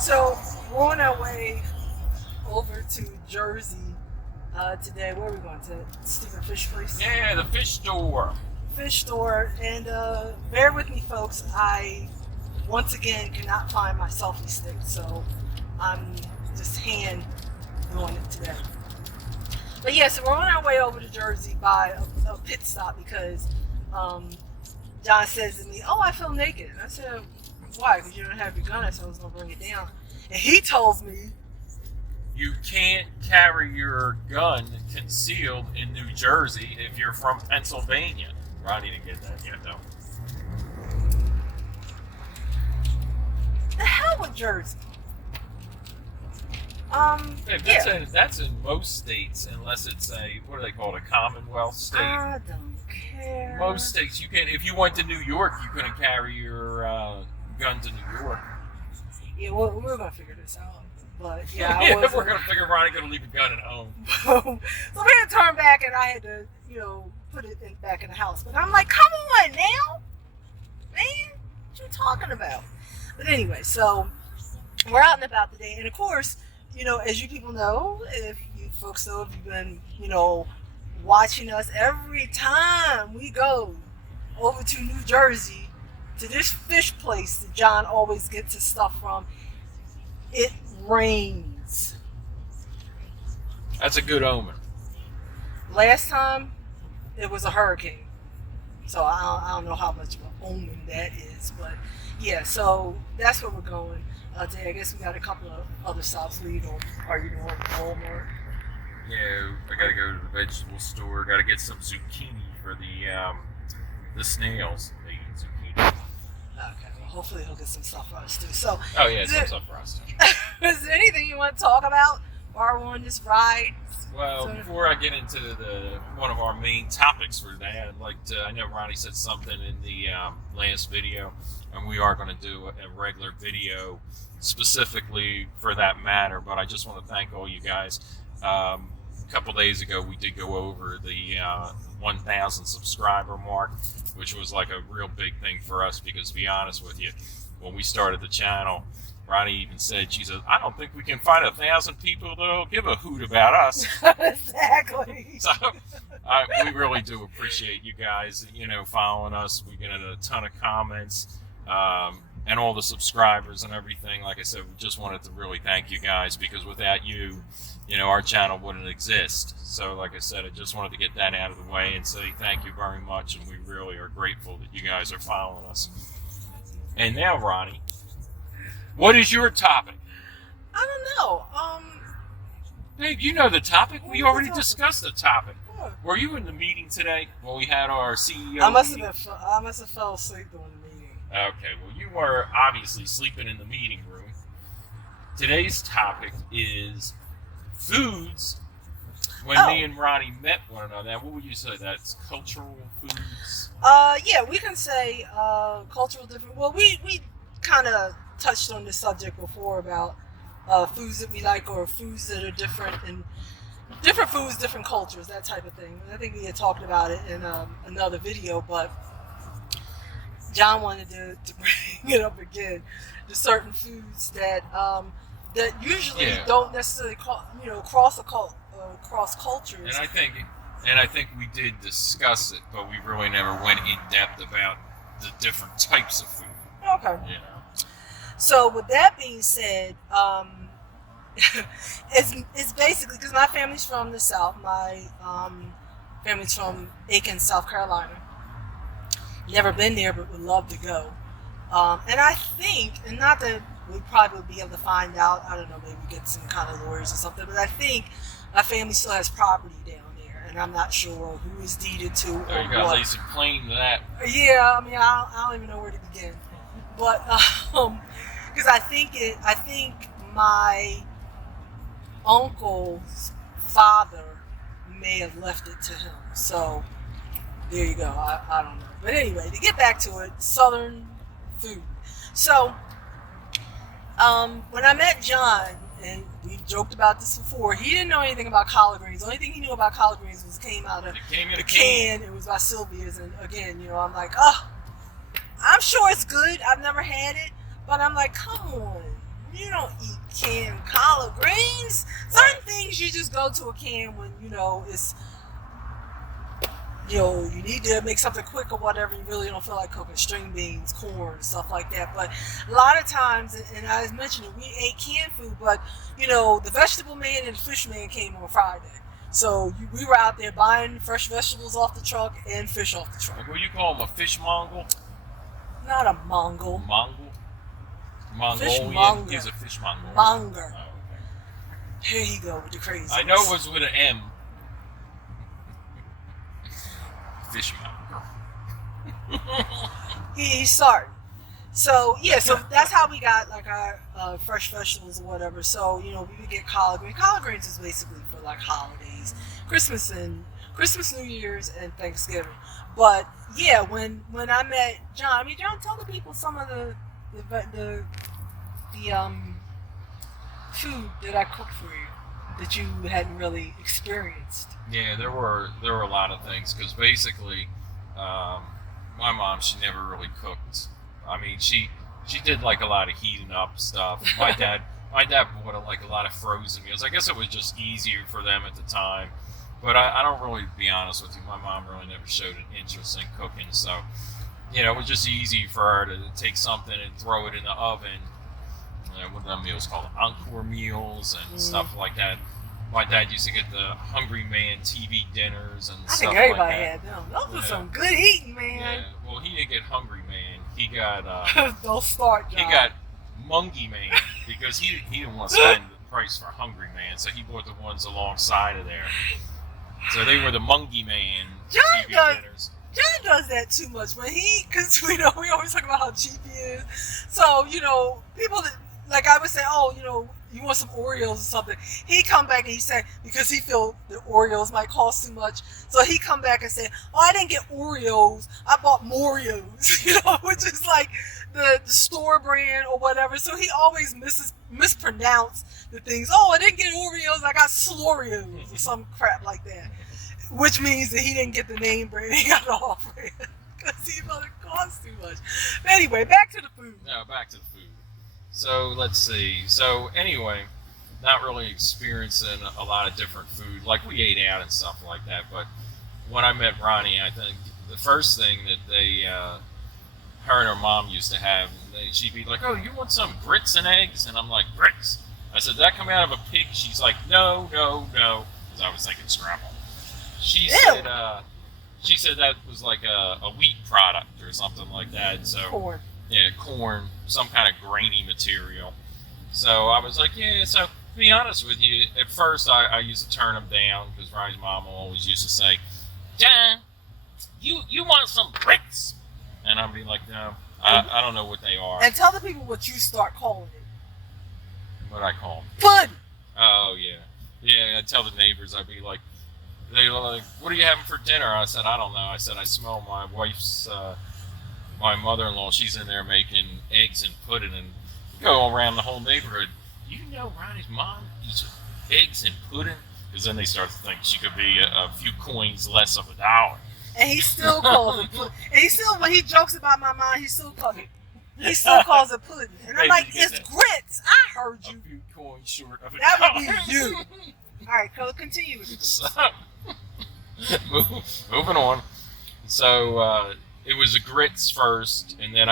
So we're on our way over to Jersey today. Where are we going to? Stephen Fish Place? Yeah, the fish store. Fish store. And bear with me, folks. I once again cannot find my selfie stick, so I'm just hand doing it today. But yeah, so we're on our way over to Jersey by a pit stop because John says to me, "Oh, I feel naked." And I said, "Why? Because you don't have your gun." I said I was going to bring it down. And he told me, You can't carry your gun concealed in New Jersey if you're from Pennsylvania. Ronnie didn't get that yet, though. "The hell with Jersey." Hey, that's in most states, unless it's what do they call it, a Commonwealth state. I don't care. Most states, you can. If you went to New York, you couldn't carry your gun to New York. Yeah, well, we're going to figure this out. But yeah, Yeah, we're gonna figure Ronnie gonna leave a gun at home. So we had to turn back, and I had to, put it back in the house. But I'm like, come on now, man, what you talking about? But anyway, so we're out and about today, and of course, as you people know, if you folks know, if you've been, watching us, every time we go over to New Jersey to this fish place that John always gets his stuff from, it rains. That's a good omen. Last time, it was a hurricane. So I don't know how much of an omen that is. But yeah, so that's where we're going today. I guess we got a couple of other stops lead on. Are you going to Walmart? Yeah, I gotta go to the vegetable store. Gotta get some zucchini for the snails. They eat zucchini. Okay, well, hopefully he'll get some stuff for us too. So, Oh yeah, some stuff for us too. is there anything you want to talk about while we're on this ride? Well, before I get into one of our main topics for today, I'd like to. I know Ronnie said something in the last video, and we are going to do a regular video specifically for that matter. But I just want to thank all you guys. A couple days ago, we did go over the 1,000 subscriber mark, which was like a real big thing for us because, to be honest with you, when we started the channel, Ronnie even said, she said, "I don't think we can find 1,000 people that'll give a hoot about us." Exactly. So we really do appreciate you guys, following us. We get a ton of comments and all the subscribers and everything. Like I said, we just wanted to really thank you guys because without you, our channel wouldn't exist. So like I said, I just wanted to get that out of the way and say thank you very much. And we really are grateful that you guys are following us. And now, Ronnie, what is your topic? I don't know. Babe, you know the topic. We already discussed the topic. What? Were you in the meeting today when we had our CEO I must meeting? have fell asleep during the meeting. Okay, well, you were obviously sleeping in the meeting room. Today's topic is foods. When me and Ronnie met one another, what would you say? That's cultural foods? Yeah, we can say cultural different. Well, we kind of touched on this subject before about foods that we like or foods that are different and different foods, different cultures, that type of thing. And I think we had talked about it in another video, but John wanted to bring it up again. There's certain foods that usually don't necessarily cross cultures. And I think we did discuss it, but we really never went in depth about the different types of food. Okay. So with that being said, it's basically because my family's from the South. My family's from Aiken, South Carolina. Never been there, but would love to go. And I think, and not that we'd probably be able to find out, I don't know, maybe get some kind of lawyers or something, but I think my family still has property down there, and I'm not sure who is deeded to or There you go, what. lay some claim to that. Yeah, I mean, I don't even know where to begin. But, because I think my uncle's father may have left it to him. So, there you go. I don't know. But anyway, to get back to it, Southern food. So, when I met John, and we joked about this before, he didn't know anything about collard greens. The only thing he knew about collard greens was it came out of a can. It was by Sylvia's. And again, I'm like, I'm sure it's good. I've never had it. But I'm like, come on. don't eat canned collard greens. Certain things you just go to a can when, it's, you need to make something quick or whatever. You really don't feel like cooking string beans, corn, stuff like that. But a lot of times, and I was mentioning, we ate canned food, but, the vegetable man and the fish man came on Friday. So we were out there buying fresh vegetables off the truck and fish off the truck. What do you call him, a fish mongol? Not a Mongol. Mongol? Mongolian? Monger. He's a fish monger. Monger. Oh, okay. Here you go with the crazy. I know it was with an M. Fishmonger. He's starting. So that's how we got like our fresh vegetables or whatever. So we would get collard greens. Collard greens is basically for like holidays, Christmas, New Year's, and Thanksgiving. But yeah, when I met John, John, tell the people some of the food that I cooked for you that you hadn't really experienced. Yeah, there were a lot of things because basically, my mom, she never really cooked. I mean, she did like a lot of heating up stuff. My dad bought like a lot of frozen meals. I guess it was just easier for them at the time. But I don't really, be honest with you, my mom really never showed an interest in cooking. So, it was just easy for her to take something and throw it in the oven. What are them meals called? Encore meals and stuff like that. My dad used to get the Hungry Man TV dinners and stuff like that. I think everybody had them. Those were some good eating, man. Yeah. Well, he didn't get Hungry Man. He got don't start, John. He got Mungy Man because he didn't want to spend the price for Hungry Man, so he bought the ones alongside of there. So they were the Mungy Man TV dinners. John does that too much because we always talk about how cheap he is. So people that, like I would say, you want some Oreos or something. He come back and he said, because he feel the Oreos might cost too much, so he come back and say, I didn't get Oreos, I bought Moreos, which is like the store brand or whatever. So he always mispronounce the things. I didn't get Oreos, I got Slorios or some crap like that, which means that he didn't get the name brand, he got the off brand because he thought it cost too much. But anyway, back to the food. No, back to the food. So let's see. So anyway, not really experiencing a lot of different food. Like we ate out and stuff like that. But when I met Ronnie, I think the first thing that her and her mom used to have, she'd be like, "Oh, you want some grits and eggs?" And I'm like, "Grits?" I said, "Did that come out of a pig?" She's like, No. Because I was thinking scramble. She said that was like a wheat product or something like that. So Corn. Yeah, corn, some kind of grainy material. So I was like, yeah, so to be honest with you, at first I used to turn them down because Ronnie's mom always used to say, John, you want some grits? And I'd be like, no, I don't know what they are. And tell the people what you start calling it. What I call them? Pudding. Oh, yeah. Yeah, I'd tell the neighbors, I'd be like, they were like, what are you having for dinner? I said, I don't know. I said, I smell my wife's... my mother-in-law, she's in there making eggs and pudding, and you go around the whole neighborhood. You know Ronnie's mom eats eggs and pudding? Because then they start to think she could be a few coins less of $1. And he still calls it pudding. And when he jokes about my mom, he still calls it pudding. And I'm like, it's grits. I heard you. A few coins short of $1. That would be you. All right, continue. So, moving on. So, it was the grits first, and then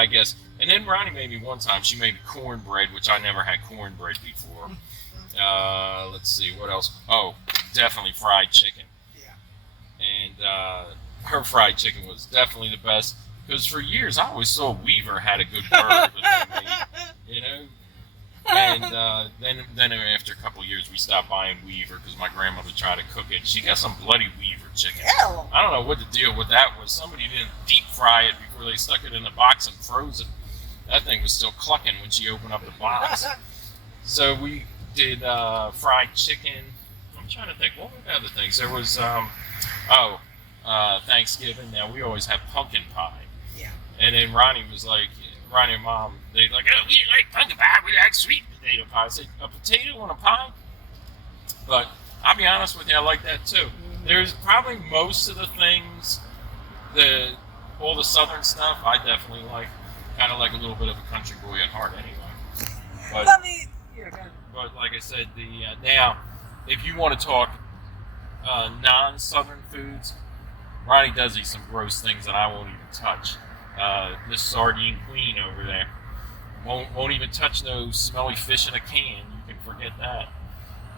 Ronnie made me one time. She made me cornbread, which I never had cornbread before. Let's see, what else? Oh, definitely fried chicken. Yeah. And her fried chicken was definitely the best, because for years I always saw Weaver had a good burger that they made, And then after a couple of years, we stopped buying Weaver because my grandmother tried to cook it. She got some bloody Weaver chicken. Ew. I don't know what the deal with that was. Somebody didn't deep fry it before they stuck it in the box and froze it. That thing was still clucking when she opened up the box. So we did fried chicken. I'm trying to think, what were the other things? There was, Thanksgiving. Now, we always have pumpkin pie. Yeah. And then Ronnie and Mom, they like, oh, we like pumpkin pie, we like sweet potato pie. I said, a potato on a pie? But I'll be honest with you, I like that too. Mm-hmm. There's probably most of the things, all the southern stuff, I definitely like. Kind of like a little bit of a country boy at heart anyway. But, I mean, yeah. but like I said, now, if you want to talk non-Southern foods, Ronnie does eat some gross things that I won't even touch. This sardine queen over there won't even touch no smelly fish in a can. You can forget that.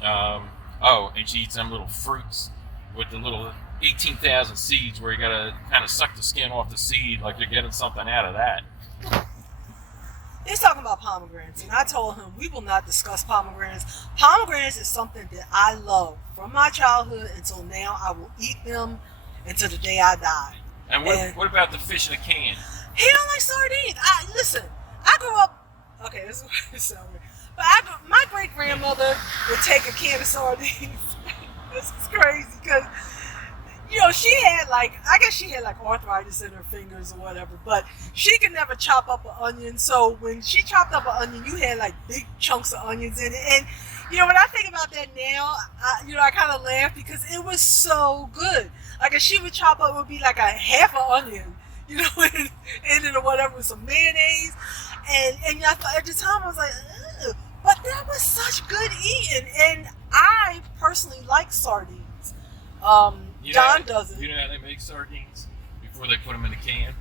And she eats them little fruits with the little 18,000 seeds where you gotta kind of suck the skin off the seed like you're getting something out of that. He's talking about pomegranates, and I told him we will not discuss pomegranates. Pomegranates is something that I love from my childhood until now. I will eat them until the day I die. And what about the fish in a can? He don't like sardines. Listen, I grew up. Okay, this is what it sounds weird. But my great grandmother would take a can of sardines. This is crazy because, she had I guess she had arthritis in her fingers or whatever, but she could never chop up an onion. So when she chopped up an onion, you had big chunks of onions in it. And, when I think about that now, I kind of laugh because it was so good. If she would chop up, it would be a half an onion, and then or whatever with some mayonnaise. And I thought at the time I was like, ugh. But that was such good eating. And I personally like sardines. John doesn't. You know how they make sardines? Before they put them in a can?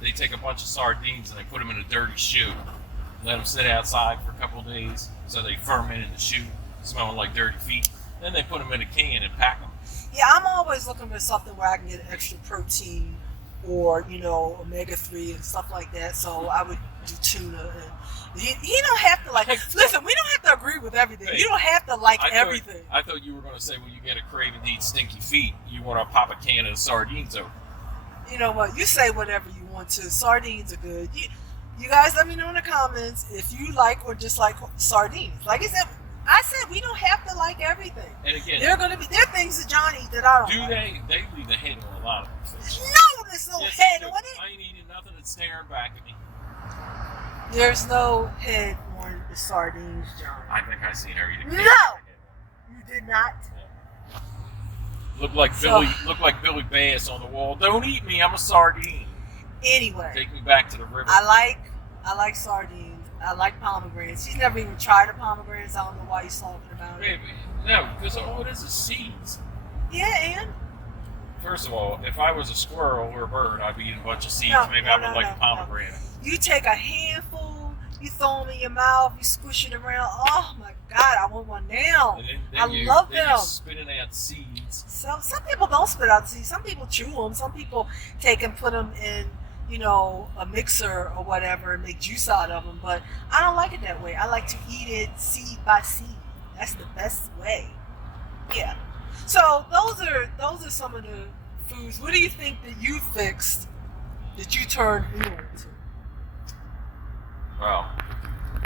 They take a bunch of sardines and they put them in a dirty shoe. Let them sit outside for a couple of days so they ferment in the shoe, smelling like dirty feet. Then they put them in a can and pack them. Yeah, I'm always looking for something where I can get extra protein or, omega-3 and stuff like that. So I would do tuna. And he don't have to listen, we don't have to agree with everything. Hey, you don't have to everything. I thought you were going to say when you get a craving to eat stinky feet, you want to pop a can of sardines over. You know what? You say whatever you want to. Sardines are good. You guys let me know in the comments if you like or dislike sardines. Like I said, we don't have to like everything. And again, there are things that John eat that I don't like. They leave the head on a lot of fish. No, there's no head on it. I ain't eating nothing that's staring back at me. There's no head on the sardines, John. I think I seen her eat a can. No, you did not. Yeah. Look like Billy Bass on the wall. Don't eat me, I'm a sardine. Anyway, take me back to the river. I like sardines. I like pomegranates. He's never even tried the pomegranates. I don't know why he's talking about it. No, because all it is seeds. Yeah, and? First of all, if I was a squirrel or a bird, I'd be eating a bunch of seeds. Maybe I would like a pomegranate. You take a handful, you throw them in your mouth, you squish it around. Oh my God, I want one now. Then I love them. You're spitting out seeds. So some people don't spit out seeds. Some people chew them. Some people take and put them in, a mixer or whatever and make juice out of them. But I don't like it that way. I like to eat it seed by seed. That's the best way. Yeah. So those are some of the foods. What do you think that you fixed that you turned me on to? Well,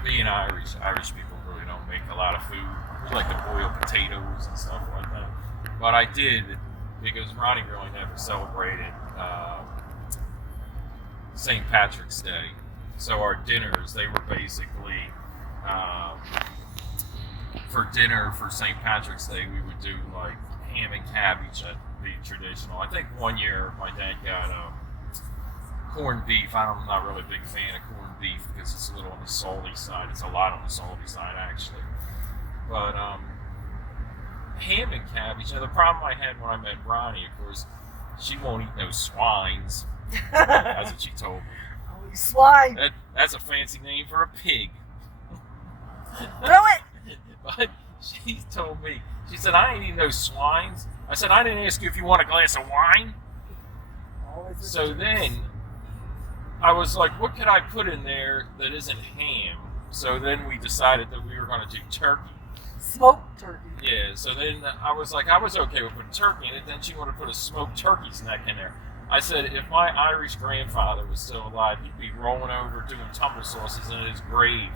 being Irish people really don't make a lot of food. We like to boil potatoes and stuff like that. But I did, because Ronnie really never celebrated St. Patrick's Day. So our dinners, they were basically, for dinner for St. Patrick's Day, we would do ham and cabbage at the traditional. I think one year my dad got corned beef. I'm not really a big fan of corned beef because it's a little on the salty side. It's a lot on the salty side, actually. But ham and cabbage. Now, the problem I had when I met Ronnie, of course, she won't eat no swines. That's what she told me. Oh, swine. That's a fancy name for a pig. Do it. But she told me, she said, I ain't eating no swines. I said, I didn't ask you if you want a glass of wine. So then I was like, what could I put in there that isn't ham? So then we decided that we were going to do turkey. Smoked turkey. Yeah, so then I was okay with putting turkey in it. Then she wanted to put a smoked turkey's neck in there. I said, if my Irish grandfather was still alive, he'd be rolling over doing tumble sauces in his grave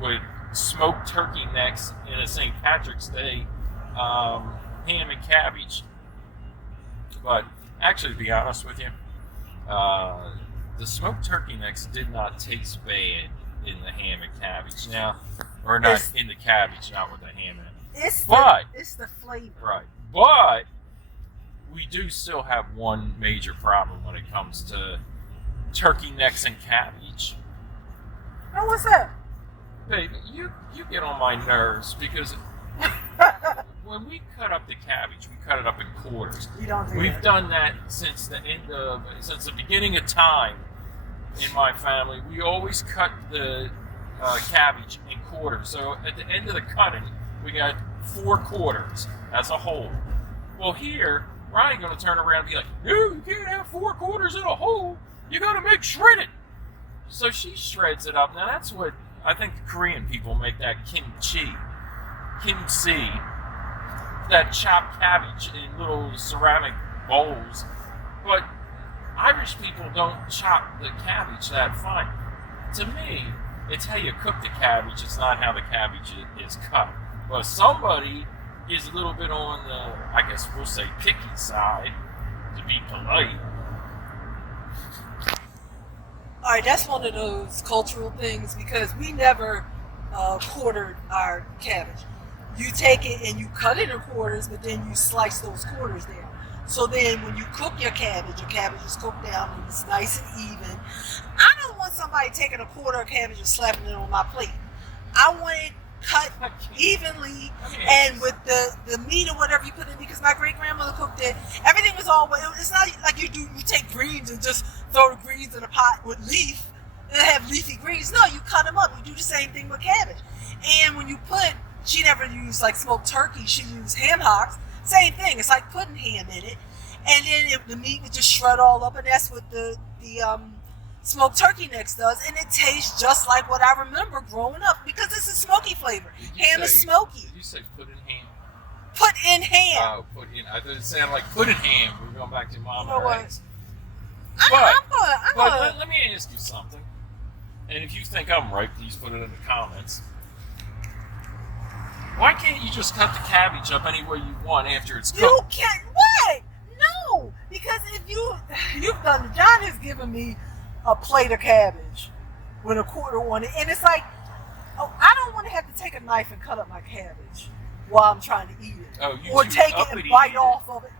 with smoked turkey necks in a St. Patrick's Day ham and cabbage. But actually, to be honest with you, the smoked turkey necks did not taste bad in the ham and cabbage. Now, or not in the cabbage, not with the ham and it's the flavor. Right. But we do still have one major problem when it comes to turkey necks and cabbage. Oh, what's that? baby, you get on my nerves because when we cut up the cabbage, we cut it up in quarters. You don't do We've that. done that since the beginning of time in my family. We always cut the cabbage in quarters. So at the end of the cutting, we got 4 quarters as a whole. Well, here, Ronnie's going to turn around and be like, no, you can't have 4 quarters in a whole. You got to make shredded. So she shreds it up. Now, that's what I think the Korean people make that kimchi, that chopped cabbage in little ceramic bowls. But Irish people don't chop the cabbage that fine. To me, it's how you cook the cabbage. It's not how the cabbage is cut. But somebody is a little bit on the, I guess we'll say, picky side, to be polite. All right, that's one of those cultural things because we never quartered our cabbage. You take it and you cut it in quarters, but then you slice those quarters down. So then when you cook your cabbage is cooked down and it's nice and even. I don't want somebody taking a quarter of cabbage and slapping it on my plate. I want it cut evenly and with the meat or whatever you put in, because my great grandmother cooked it. Everything was all, it's not like you take greens and just throw the greens in a pot with leaf and have leafy greens. No, you cut them up. You do the same thing with cabbage. And when you she never used like smoked turkey, she used ham hocks. Same thing. It's like putting ham in it. And then the meat would just shred all up, and that's what the smoked turkey necks does, and it tastes just like what I remember growing up because it's a smoky flavor. Ham is smoky. Did you say put in ham? Put in ham. Oh, put in. I thought it sounded like put in ham. We're going back to mom and eggs. But let me ask you something. And if you think I'm right, please put it in the comments. Why can't you just cut the cabbage up any way you want after it's cooked? You can't. What? No, because if you've done it. John has given me a plate of cabbage with a quarter on it, and it's like, oh, I don't want to have to take a knife and cut up my cabbage while I'm trying to eat it, or take it and bite off of it.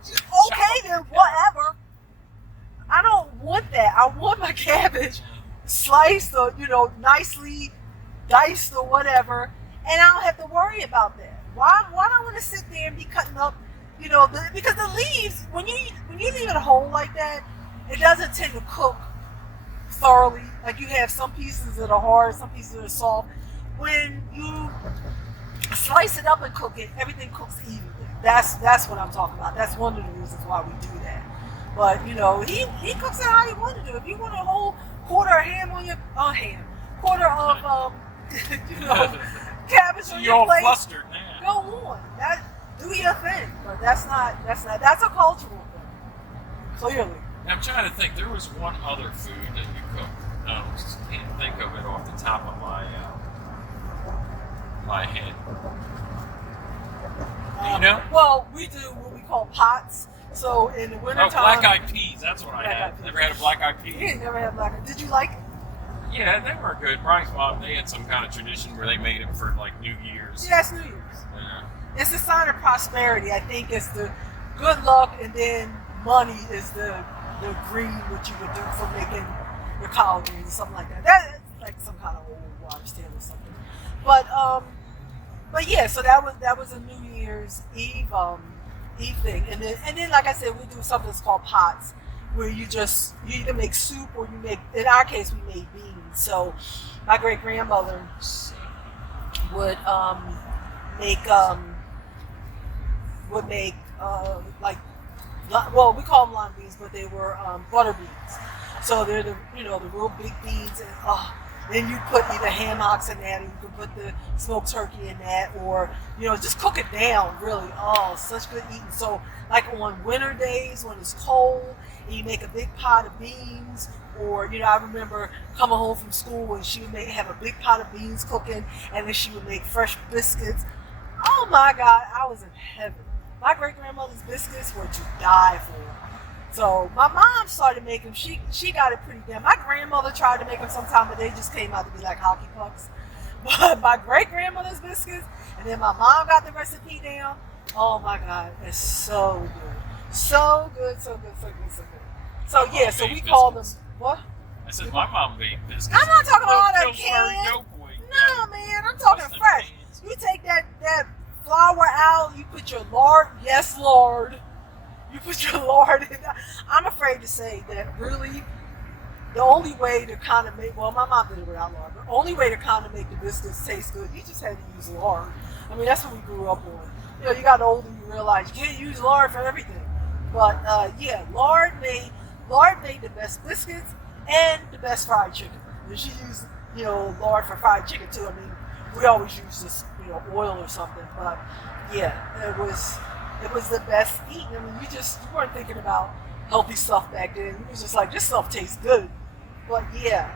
Okay, then whatever. I don't want that. I want my cabbage sliced or nicely diced or whatever, and I don't have to worry about that. Why do I want to sit there and be cutting up? Because the leaves, when you leave it whole like that, it doesn't tend to cook thoroughly. Like you have some pieces that are hard, some pieces that are soft. When you slice it up and cook it, everything cooks evenly. That's what I'm talking about. That's one of the reasons why we do that. But he cooks it how he wants to do. If you want a whole quarter of ham on your quarter of cabbage on your plate, all flustered now. go on. Do your thing, but that's a cultural thing. Clearly. I'm trying to think. There was one other food that you cooked. I just can't think of it off the top of my head. Well, we do what we call pots. So in the wintertime. Oh, black-eyed peas. That's what I had. Never had a black-eyed pea. You never had black-eyed. Did you like it? Yeah, they were good. Brian's mom, they had some kind of tradition where they made them for like New Year's. Yeah, it's New Year's. Yeah. It's a sign of prosperity. I think it's the good luck, and then money is the green, what you would do for making your collard greens or something like that. That's like some kind of old wives' tale or something. But yeah, so that was a New Year's Eve thing, and then like I said, we do something that's called pots, where you either make soup or you make. In our case, we made beans. So my great grandmother would make we call them lima beans, but they were butter beans. So they're the real big beans, and then you put either ham hocks in that, or you could put the smoked turkey in that, or just cook it down. Really, such good eating. So like on winter days when it's cold, and you make a big pot of beans, or I remember coming home from school and she would have a big pot of beans cooking, and then she would make fresh biscuits. Oh my God, I was in heaven. My great grandmother's biscuits were to die for. So my mom started making them. She got it pretty down. My grandmother tried to make them sometime, but they just came out to be like hockey pucks. But my great grandmother's biscuits, and then my mom got the recipe down. Oh my God, it's so good, so good, so good, so good, so good. So yeah, so we call them what? I said my mom made biscuits. I'm not talking about a can. No, man, I'm talking What's the fresh. hands? You take that flour out, you put your lard, yes, Lord. You put your lard in. I'm afraid to say that really the only way to kind of make, well, my mom did it without lard, but the only way to kind of make the biscuits taste good, you just had to use lard. I mean, that's what we grew up on. You know, you got older, you realize you can't use lard for everything. But yeah, lard made the best biscuits and the best fried chicken. And she used, you know, lard for fried chicken too. I mean, we always use this, you know, oil or something. But yeah, it was the best eating. I mean, you weren't thinking about healthy stuff back then. You was just like, this stuff tastes good. But yeah,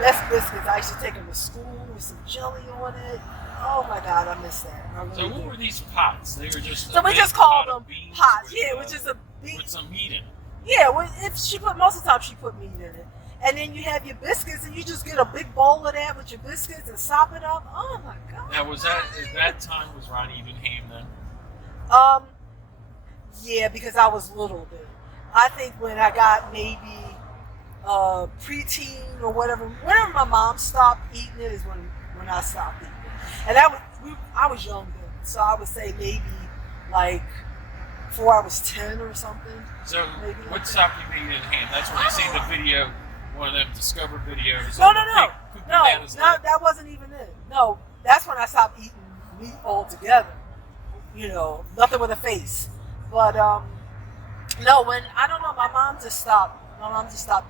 best biscuits. I used to take them to school with some jelly on it. Oh my God, I miss that. I really So what do. were these pots? They were just. So a we big just called pot of them beans pots. with, Yeah, it was just a big. with some meat in it. Yeah, well, if she put most of the time she put meat in it, and then you have your biscuits, and you just get a big bowl of that with your biscuits and sop it up. Oh my God. Now was that at that time was Ronnie even ham then? Yeah, because I was little then. I think when I got maybe preteen or whatever my mom stopped eating it is when I stopped eating it. And I was young then, so I would say maybe like before I was 10 or something. So Maybe what like stopped you eating ham? That's when you see the video, one of them Discover videos. No, of the pig pooping down his leg. that wasn't even it. No, that's when I stopped eating meat altogether. You know, nothing with a face. But no, when I don't know, my mom just stopped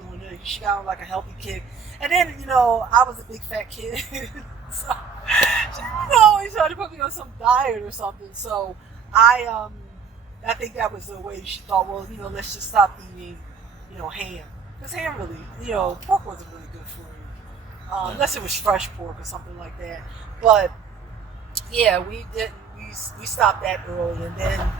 doing it. She got on like a healthy kick, and then you know I was a big fat kid, so she always tried to put me on some diet or something. So I think that was the way she thought. Well, you know, let's just stop eating, you know, ham. Because ham really, you know, pork wasn't really good for you. Unless it was fresh pork or something like that. But, yeah, we stopped that early. And then,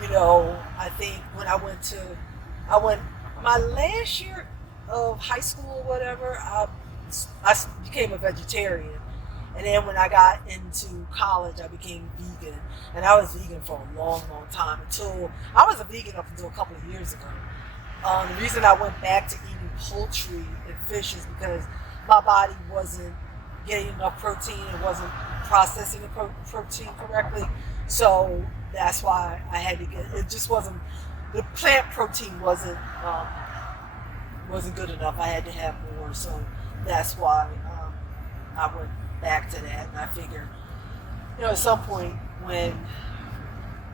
you know, I think when I went my last year of high school or whatever, I became a vegetarian. And then when I got into college, I became vegan. And I was vegan for a long, long time I was a vegan up until a couple of years ago. The reason I went back to eating poultry and fish is because my body wasn't getting enough protein. It wasn't processing the protein correctly. So that's why I had to it just wasn't, the plant protein wasn't good enough. I had to have more. So that's why I went back to that. And I figured, you know, at some point when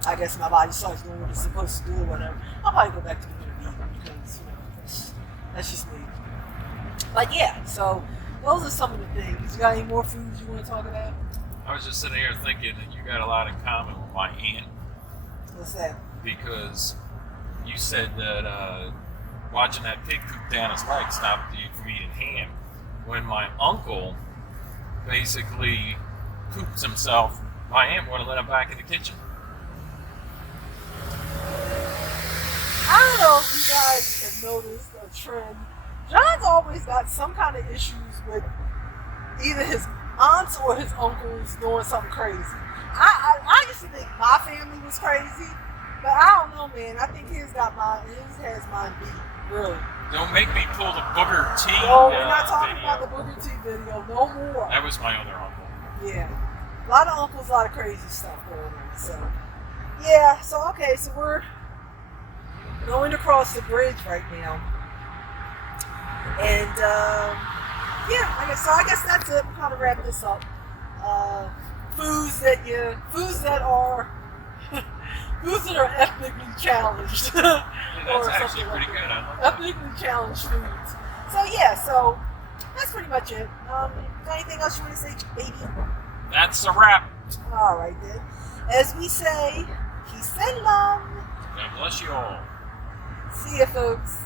I guess my body starts doing what it's supposed to do or whatever, I'll probably go back to being a vegan because, you know, that's just me. But yeah, so those are some of the things. You got any more foods you want to talk about? I was just sitting here thinking that you got a lot in common with my aunt. What's that? Because you said that watching that pig poop down his leg stopped you from eating ham. When my uncle basically poops himself, my aunt wanted to let him back in the kitchen. I don't know if you guys have noticed a trend. John's always got some kind of issues with either his aunts or his uncles doing something crazy. I used to think my family was crazy, but I don't know, man. I think his has mine beat, really. Don't make me pull the Booger T No, we're not talking video. about the Booger T video no more. That was my other uncle. Yeah. A lot of uncles, a lot of crazy stuff going on. So, yeah. So, okay. So, we're going across the bridge right now. And, yeah. I guess that's it. We'll kind of wrap this up. Foods that are ethnically challenged. Yeah, that's or actually something pretty like good. that. I like that. Ethnically challenged foods. So, yeah. So, that's pretty much it. Anything else you want to say, baby? That's a wrap. All right, then. As we say, peace and love. God bless you all. See you, folks.